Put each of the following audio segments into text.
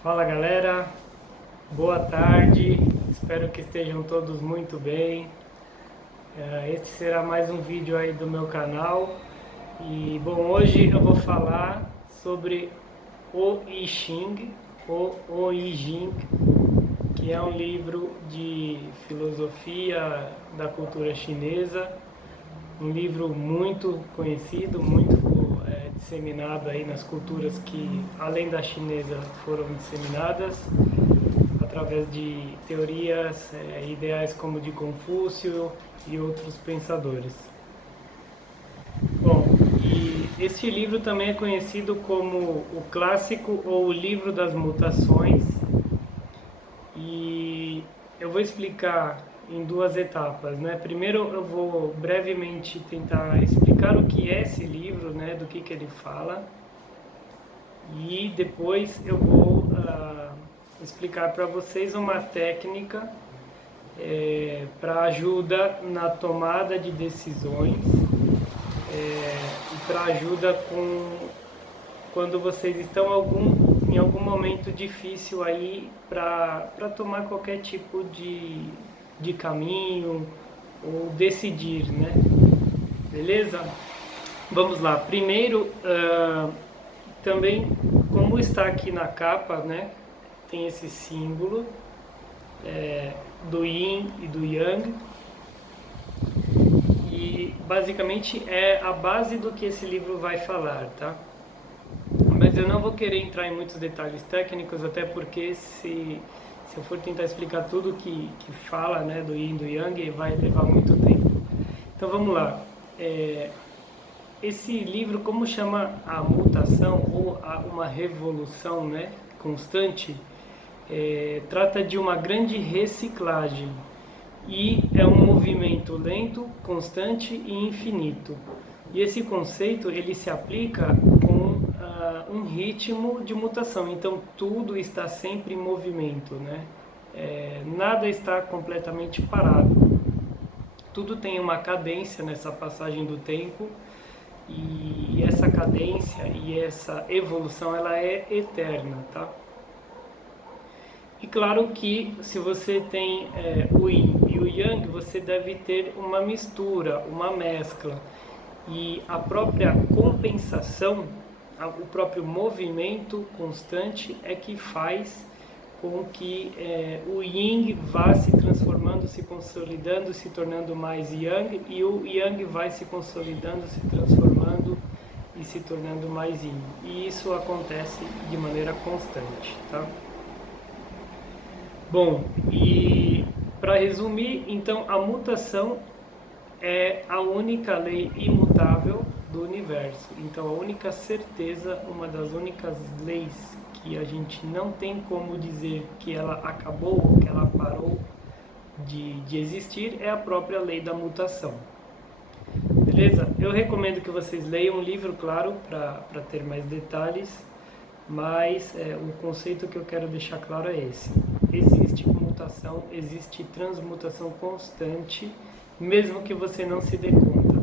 Fala galera, boa tarde, espero que estejam todos muito bem. Este será mais um vídeo aí do meu canal e bom, hoje eu vou falar sobre o I Ching, ou o I Ching, que é um livro de filosofia da cultura chinesa, um livro muito conhecido, muito disseminado aí nas culturas que, além da chinesa, foram disseminadas através de teorias, ideais como de Confúcio e outros pensadores. Bom, e este livro também é conhecido como o clássico ou o livro das mutações, e eu vou explicar em duas etapas, né? Primeiro eu vou brevemente tentar explicar o que é esse livro, né? Do que ele fala, e depois eu vou explicar para vocês uma técnica para ajuda na tomada de decisões e para ajuda quando vocês estão em algum momento difícil aí para tomar qualquer tipo de caminho ou decidir, né? Beleza? Vamos lá. Primeiro, também, como está aqui na capa, né? Tem esse símbolo do Yin e do Yang, e basicamente é a base do que esse livro vai falar, tá? Mas eu não vou querer entrar em muitos detalhes técnicos, até porque se eu for tentar explicar tudo que fala, né, do Yin e do Yang, vai levar muito tempo. Então vamos lá. Esse livro, como chama a mutação ou uma revolução, né, constante, trata de uma grande reciclagem e é um movimento lento, constante e infinito. E esse conceito ele se aplica com um ritmo de mutação. Então tudo está sempre em movimento, né? Nada está completamente parado. Tudo tem uma cadência nessa passagem do tempo, e essa cadência e essa evolução ela é eterna, tá? E claro que se você tem o Yin e o Yang, você deve ter uma mistura, uma mescla, e a própria compensação, o próprio movimento constante é que faz com que o Yin vá se transformando, se consolidando, se tornando mais Yang, e o Yang vai se consolidando, se transformando e se tornando mais Yin. E isso acontece de maneira constante, tá? Bom, e para resumir, então a mutação é a única lei imutável do universo. Então a única certeza, uma das únicas leis que a gente não tem como dizer que ela acabou ou que ela parou de existir é a própria lei da mutação. Beleza? Eu recomendo que vocês leiam um livro, claro, para ter mais detalhes, mas o conceito que eu quero deixar claro é esse. Existe mutação, existe transmutação constante, mesmo que você não se dê conta,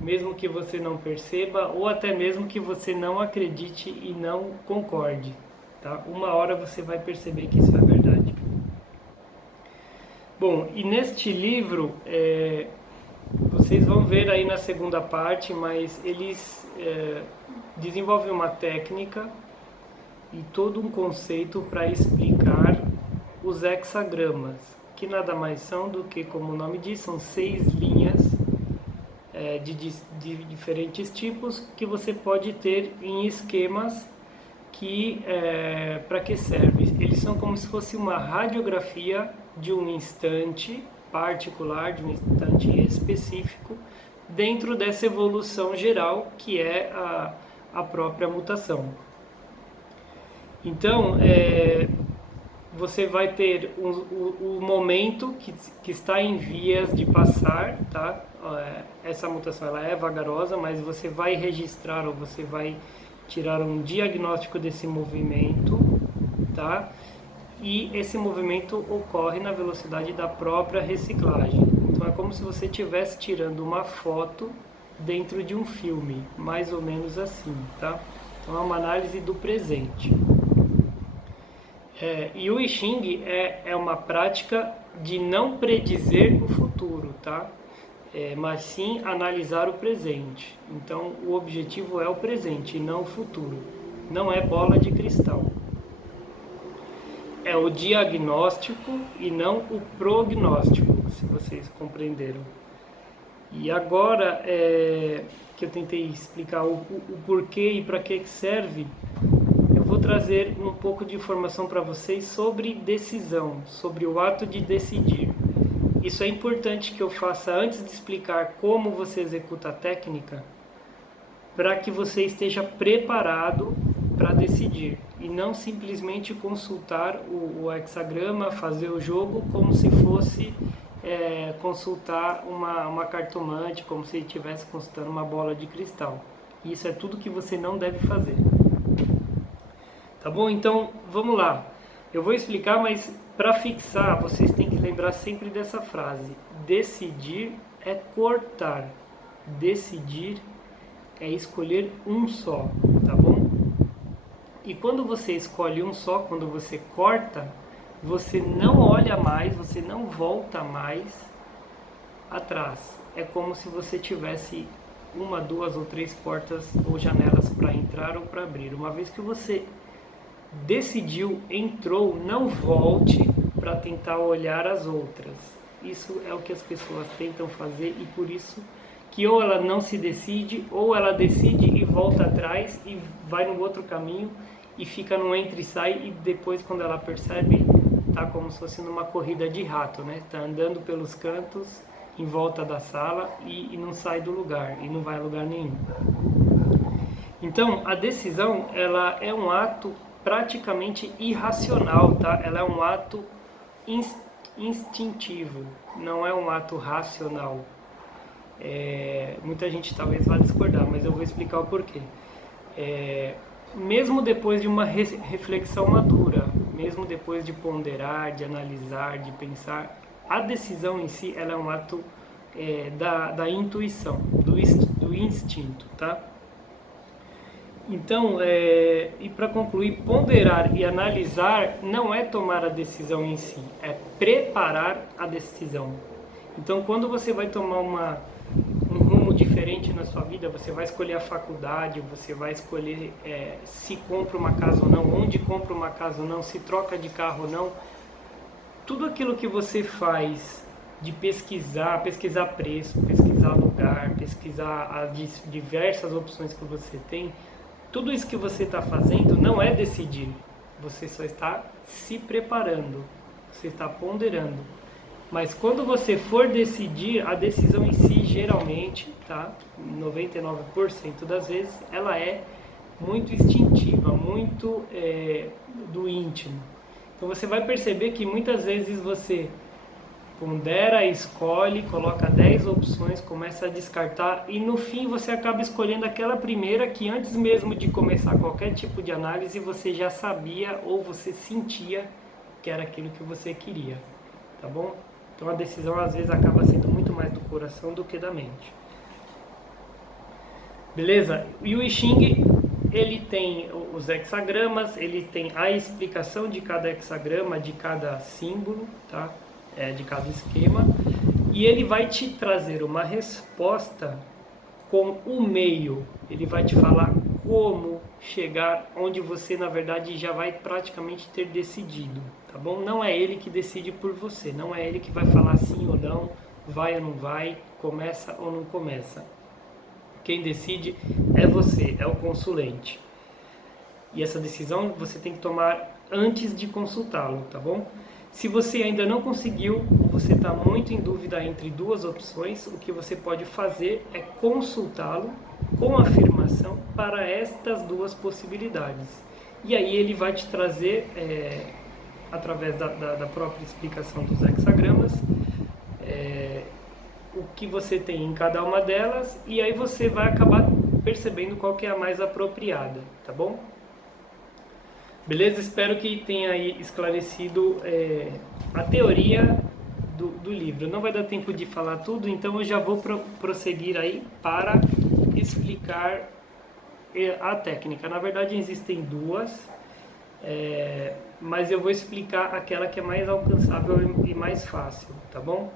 mesmo que você não perceba, ou até mesmo que você não acredite e não concorde, tá? Uma hora você vai perceber que isso é verdade. Bom, e neste livro, vocês vão ver aí na segunda parte, mas eles desenvolvem uma técnica e todo um conceito para explicar os hexagramas, que nada mais são do que, como o nome diz, são 6 linhas de diferentes tipos que você pode ter em esquemas que para que serve? Eles são como se fosse uma radiografia de um instante particular, de um instante específico, dentro dessa evolução geral que é a própria mutação. Então, você vai ter o momento que está em vias de passar, tá? Essa mutação ela é vagarosa, mas você vai registrar ou você vai tirar um diagnóstico desse movimento, tá? E esse movimento ocorre na velocidade da própria reciclagem. Então é como se você estivesse tirando uma foto dentro de um filme, mais ou menos assim, tá? Então é uma análise do presente. E o I Ching é uma prática de não predizer o futuro, tá? Mas sim analisar o presente. Então, o objetivo é o presente e não o futuro. Não é bola de cristal. É o diagnóstico e não o prognóstico, se vocês compreenderam. E agora que eu tentei explicar o porquê e para que serve, eu vou trazer um pouco de informação para vocês sobre decisão, sobre o ato de decidir. Isso é importante que eu faça antes de explicar como você executa a técnica, para que você esteja preparado para decidir e não simplesmente consultar o hexagrama, fazer o jogo como se fosse consultar uma cartomante, como se estivesse consultando uma bola de cristal. Isso é tudo que você não deve fazer. Tá bom? Então, vamos lá. Eu vou explicar, mas para fixar, vocês têm que lembrar sempre dessa frase. Decidir é cortar. Decidir é escolher um só, tá bom? E quando você escolhe um só, quando você corta, você não olha mais, você não volta mais atrás. É como se você tivesse uma, duas ou três portas ou janelas para entrar ou para abrir. Uma vez que você decidiu, entrou, não volte para tentar olhar as outras. Isso é o que as pessoas tentam fazer e por isso que ou ela não se decide, ou ela decide e volta atrás e vai no outro caminho e fica no entra e sai e depois quando ela percebe, tá como se fosse numa corrida de rato, né? Tá andando pelos cantos em volta da sala e não sai do lugar e não vai a lugar nenhum. Então, a decisão, ela é um ato praticamente irracional, tá? Ela é um ato instintivo, não é um ato racional. Muita gente talvez vá discordar, mas eu vou explicar o porquê. Mesmo depois de uma reflexão madura, mesmo depois de ponderar, de analisar, de pensar, a decisão em si ela é um ato da intuição, do instinto, tá? Então, e para concluir, ponderar e analisar não é tomar a decisão em si, é preparar a decisão. Então, quando você vai tomar um rumo diferente na sua vida, você vai escolher a faculdade, você vai escolher se compra uma casa ou não, onde compra uma casa ou não, se troca de carro ou não. Tudo aquilo que você faz de pesquisar preço, pesquisar lugar, pesquisar as diversas opções que você tem, tudo isso que você está fazendo não é decidir, você só está se preparando, você está ponderando. Mas quando você for decidir, a decisão em si, geralmente, tá? 99% das vezes, ela é muito instintiva, muito do íntimo. Então você vai perceber que muitas vezes você pondera, escolhe, coloca 10 opções, começa a descartar e no fim você acaba escolhendo aquela primeira que antes mesmo de começar qualquer tipo de análise você já sabia ou você sentia que era aquilo que você queria, tá bom? Então a decisão às vezes acaba sendo muito mais do coração do que da mente. Beleza? E o I Ching, ele tem os hexagramas, ele tem a explicação de cada hexagrama, de cada símbolo, tá? De cada esquema, e ele vai te trazer uma resposta com o meio, ele vai te falar como chegar onde você na verdade já vai praticamente ter decidido, tá bom? Não é ele que decide por você, não é ele que vai falar sim ou não, vai ou não vai, começa ou não começa. Quem decide é você, é o consulente. E essa decisão você tem que tomar antes de consultá-lo, tá bom? Se você ainda não conseguiu, você está muito em dúvida entre duas opções, o que você pode fazer é consultá-lo com afirmação para estas duas possibilidades. E aí ele vai te trazer, através da própria explicação dos hexagramas, o que você tem em cada uma delas, e aí você vai acabar percebendo qual que é a mais apropriada, tá bom? Beleza? Espero que tenha aí esclarecido a teoria do livro. Não vai dar tempo de falar tudo, então eu já vou prosseguir aí para explicar a técnica. Na verdade existem duas. mas eu vou explicar aquela que é mais alcançável e mais fácil, tá bom?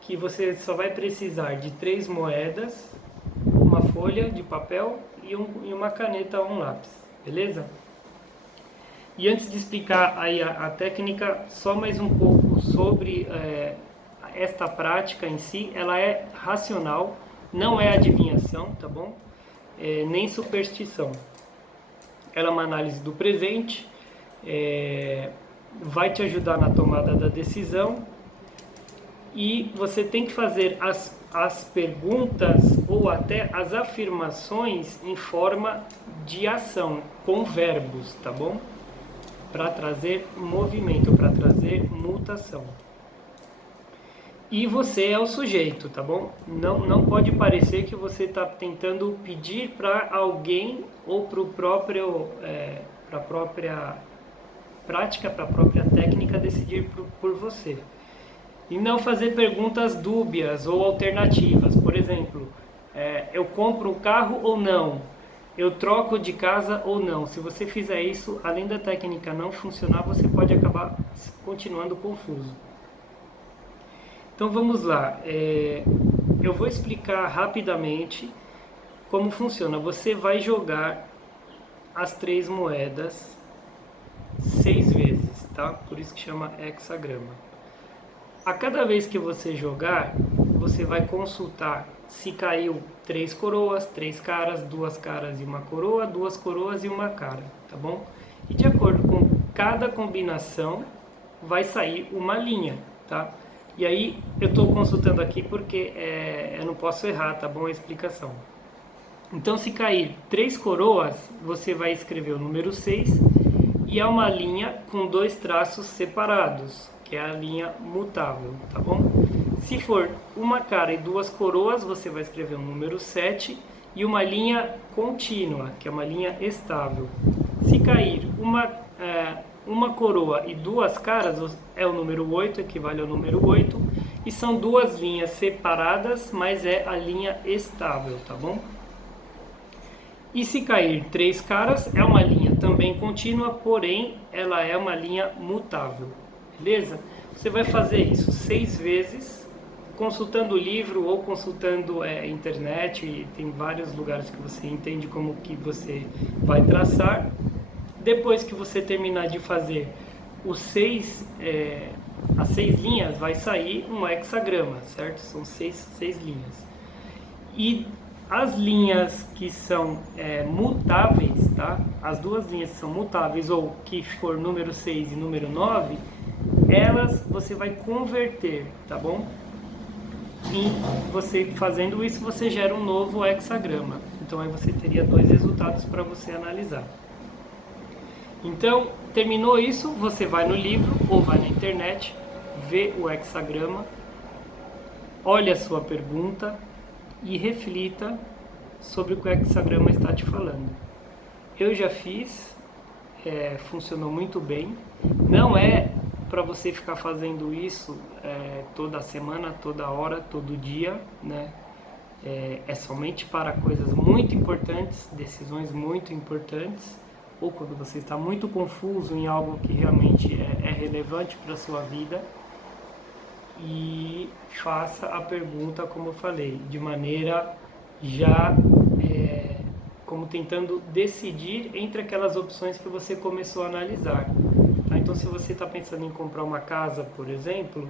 Que você só vai precisar de 3 moedas, uma folha de papel e uma caneta ou um lápis, beleza? E antes de explicar aí a técnica, só mais um pouco sobre esta prática em si. Ela é racional, não é adivinhação, tá bom? Nem superstição. Ela é uma análise do presente, vai te ajudar na tomada da decisão, e você tem que fazer as perguntas ou até as afirmações em forma de ação, com verbos, tá bom? Para trazer movimento, para trazer mutação. E você é o sujeito, tá bom? Não pode parecer que você está tentando pedir para alguém ou para a própria prática, para a própria técnica decidir por você. E não fazer perguntas dúbias ou alternativas. Por exemplo, eu compro um carro ou não? Eu troco de casa ou não? Se você fizer isso, além da técnica não funcionar, você pode acabar continuando confuso. Então vamos lá. Eu vou explicar rapidamente como funciona. Você vai jogar as 3 moedas 6 vezes, tá? Por isso que chama hexagrama. A cada vez que você jogar, você vai consultar se caiu 3 coroas, 3 caras, 2 caras e uma coroa, 2 coroas e uma cara, tá bom? E de acordo com cada combinação, vai sair uma linha, tá? E aí, eu estou consultando aqui porque eu não posso errar, tá bom? A explicação. Então, se cair 3 coroas, você vai escrever o número 6 e é uma linha com 2 traços separados, que é a linha mutável, tá bom? Se for uma cara e 2 coroas, você vai escrever o número 7 e uma linha contínua, que é uma linha estável. Se cair uma coroa e 2 caras, é o número 8, equivale ao número 8, e são 2 linhas separadas, mas é a linha estável, tá bom? E se cair 3 caras, é uma linha também contínua, porém ela é uma linha mutável, beleza? Você vai fazer isso 6 vezes, consultando o livro ou consultando a internet, e tem vários lugares que você entende como que você vai traçar. Depois que você terminar de fazer as 6 linhas, vai sair um hexagrama, certo? São 6 linhas. E as linhas que são mutáveis, tá? As 2 linhas que são mutáveis, ou que for número 6 e número 9, elas você vai converter, tá bom? E você fazendo isso, você gera um novo hexagrama. Então aí você teria 2 resultados para você analisar. Então, terminou isso, você vai no livro ou vai na internet, vê o hexagrama, olha a sua pergunta e reflita sobre o que o hexagrama está te falando. Eu já fiz, funcionou muito bem. Não é para você ficar fazendo isso toda semana, toda hora, todo dia, né? É somente para coisas muito importantes, decisões muito importantes, ou quando você está muito confuso em algo que realmente é relevante para a sua vida. E faça a pergunta, como eu falei, de maneira já como tentando decidir entre aquelas opções que você começou a analisar. Tá? Então, se você está pensando em comprar uma casa, por exemplo,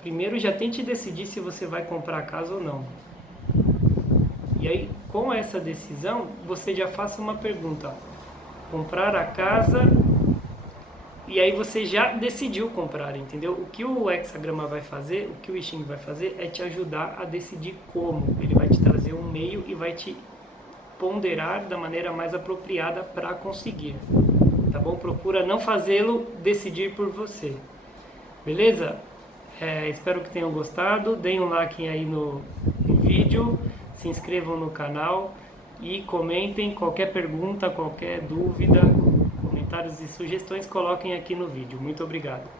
primeiro já tente decidir se você vai comprar a casa ou não. E aí, com essa decisão, você já faça uma pergunta: comprar a casa. E aí você já decidiu comprar, entendeu? O que o hexagrama vai fazer, o que o I Ching vai fazer é te ajudar a decidir como. Ele vai te trazer um meio e vai te ponderar da maneira mais apropriada para conseguir, tá bom? Procura não fazê-lo decidir por você, beleza? Espero que tenham gostado, deem um like aí no vídeo, se inscrevam no canal e comentem qualquer pergunta, qualquer dúvida, comentários e sugestões, coloquem aqui no vídeo. Muito obrigado.